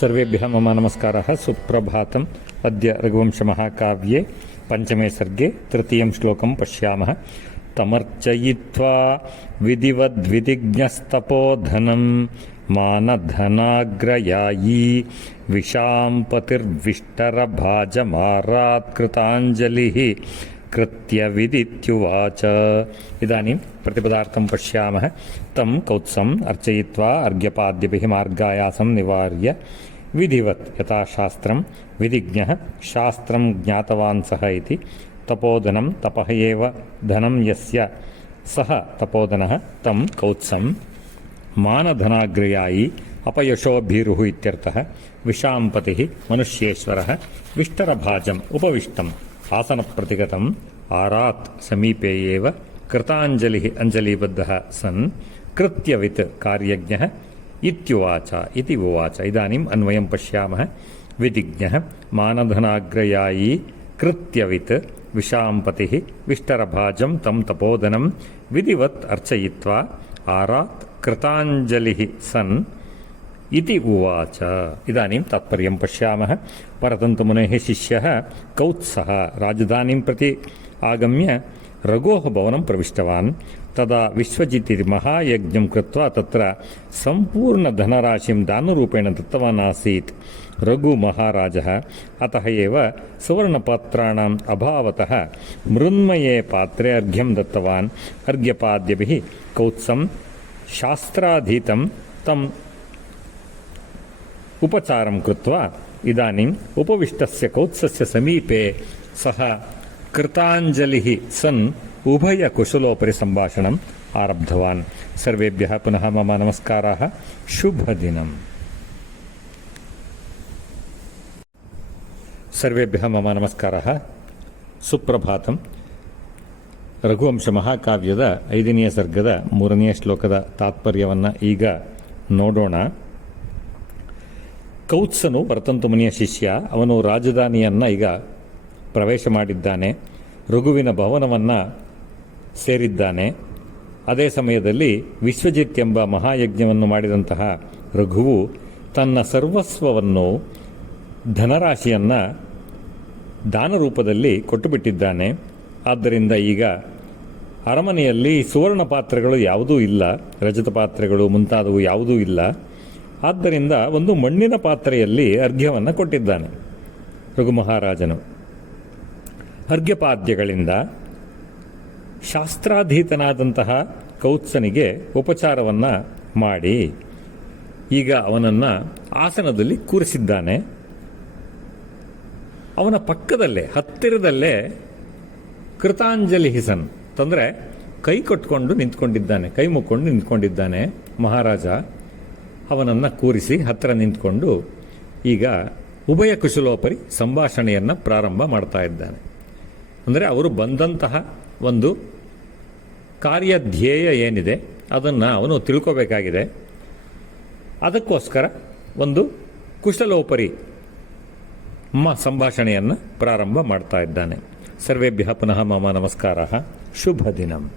सर्वेभ्यः मम नमस्कारः। सुप्रभातम्। अद्य रघुवंशमहाकाव्ये पञ्चमे सर्गे तृतीयं श्लोकं पश्यामः। तमर्चयित्वा विधिवद्विधिज्ञस्तपोधनं मानधनाग्रयायी विशाम्पतिर्विष्टरभाजमारात्कृताञ्जलिः कृत्यविदित्युवाच इदानीं प्रतिपदार्थं पश्यामः तं कौत्सम् अर्चयित्वा अर्घ्यपाद्यभिः मार्गायासं निवार्य विधिवत् यथा शास्त्रं विधिज्ञः शास्त्रं ज्ञातवान् सः इति तपोधनं तपः एव धनं यस्य सः तपोधनः तं कौत्सं मानधनाग्रयायी अपयशोभीरुः इत्यर्थः विशाम्पतिः मनुष्येश्वरः विष्टरभाजम् उपविष्टम् आसनप्रतिगतम् आरात् समीपे एव कृताञ्जलिः अञ्जलिबद्धः सन् कृत्यवित् कार्यज्ञः इत्युवाच इति उवाच इदानीम् अन्वयं पश्यामः विधिज्ञः मानधनाग्रयायी कृत्यवित् विशाम्पतिः विष्टरभाजं तं तपोधनं विधिवत् अर्चयित्वा आरात् कृताञ्जलिः सन् इति उवाच इदानीं तात्पर्यं पश्यामः परतन्तुमुनेः शिष्यः कौत्सः राजधानीं प्रति आगम्य रघोः भवनं प्रविष्टवान् तदा विश्वजित् इति महायज्ञं कृत्वा तत्र सम्पूर्णधनराशिं दानरूपेण दत्तवान् आसीत् रघुमहाराजः अतः एव सुवर्णपात्राणाम् अभावतः मृन्मये पात्रे अर्घ्यं दत्तवान् अर्घ्यपाद्यभिः कौत्सं शास्त्राधीतं तं उपचारं कृत्वा इदानीम् उपविष्टस्य कौत्सस्य समीपे सः कृताञ्जलिः सन् उभयकुशलोपरि सम्भाषणम् आरब्धवान् सर्वेभ्यः पुनः मम नमस्काराः शुभदिनम् ಸರ್ವೇಭ್ಯ ಮಮ ನಮಸ್ಕಾರः ಸುಪ್ರಭಾತಂ ರಘುವಂಶ ಮಹಾಕಾವ್ಯದ ಐದನೆಯ ಸರ್ಗದ ಮೂರನೆಯ ಶ್ಲೋಕದ ತಾತ್ಪರ್ಯವನ್ನು ಈಗ ನೋಡೋಣ ಕೌತ್ಸನು ವರ್ತಂತುಮನಿಯ ಶಿಷ್ಯ. ಅವನು ರಾಜಧಾನಿಯನ್ನು ಈಗ ಪ್ರವೇಶ ಮಾಡಿದ್ದಾನೆ. ರಘುವಿನ ಭವನವನ್ನು ಸೇರಿದ್ದಾನೆ. ಅದೇ ಸಮಯದಲ್ಲಿ ವಿಶ್ವಜಿತ್ ಎಂಬ ಮಹಾಯಜ್ಞವನ್ನು ಮಾಡಿದಂತಹ ರಘುವು ತನ್ನ ಸರ್ವಸ್ವವನ್ನು ಧನರಾಶಿಯನ್ನು ದಾನ ರೂಪದಲ್ಲಿ ಕೊಟ್ಟುಬಿಟ್ಟಿದ್ದಾನೆ. ಆದ್ದರಿಂದ ಈಗ ಅರಮನೆಯಲ್ಲಿ ಸುವರ್ಣ ಪಾತ್ರೆಗಳು ಯಾವುದೂ ಇಲ್ಲ ರಜತ ಪಾತ್ರೆಗಳು ಮುಂತಾದವು ಯಾವುದೂ ಇಲ್ಲ. ಆದ್ದರಿಂದ ಒಂದು ಮಣ್ಣಿನ ಪಾತ್ರೆಯಲ್ಲಿ ಅರ್ಘ್ಯವನ್ನು ಕೊಟ್ಟಿದ್ದಾನೆ ರಘು ಮಹಾರಾಜನು ಅರ್ಘ್ಯಪಾದ್ಯಗಳಿಂದ ಶಾಸ್ತ್ರಾಧೀತನಾದಂತಹ ಕೌತ್ಸನಿಗೆ ಉಪಚಾರವನ್ನು ಮಾಡಿ, ಈಗ ಅವನನ್ನು ಆಸನದಲ್ಲಿ ಕೂರಿಸಿದ್ದಾನೆ. ಅವನ ಪಕ್ಕದಲ್ಲೇ, ಹತ್ತಿರದಲ್ಲೇ ಕೃತಾಂಜಲಿ ಹಿಸನ್, ತಂದರೆ, ಕೈ ಕೊಟ್ಕೊಂಡು ನಿಂತ್ಕೊಂಡಿದ್ದಾನೆ, ಕೈ ಮುಕ್ಕೊಂಡು ನಿಂತ್ಕೊಂಡಿದ್ದಾನೆ ಮಹಾರಾಜ. ಅವನನ್ನು ಕೂರಿಸಿ ಹತ್ತಿರ ನಿಂತ್ಕೊಂಡು ಈಗ ಉಭಯ ಕುಶಲೋಪರಿ ಸಂಭಾಷಣೆಯನ್ನು ಪ್ರಾರಂಭ ಮಾಡ್ತಾ ಇದ್ದಾನೆ. ಅಂದರೆ ಅವರು ಬಂದಂತಹ ಒಂದು ಕಾರ್ಯಧ್ಯೇಯ ಏನಿದೆ ಅದನ್ನು ಅವನು ತಿಳ್ಕೋಬೇಕಾಗಿದೆ. ಅದಕ್ಕೋಸ್ಕರ ಒಂದು ಕುಶಲೋಪರಿ ಮ ಸಂಭಾಷಣೆಯನ್ನು ಪ್ರಾರಂಭ ಮಾಡ್ತಾ ಇದ್ದಾನೆ. ಸರ್ವೇಭ್ಯ ಪುನಃ ಮಾಮ ನಮಸ್ಕಾರ. ಶುಭ ದಿನಂ.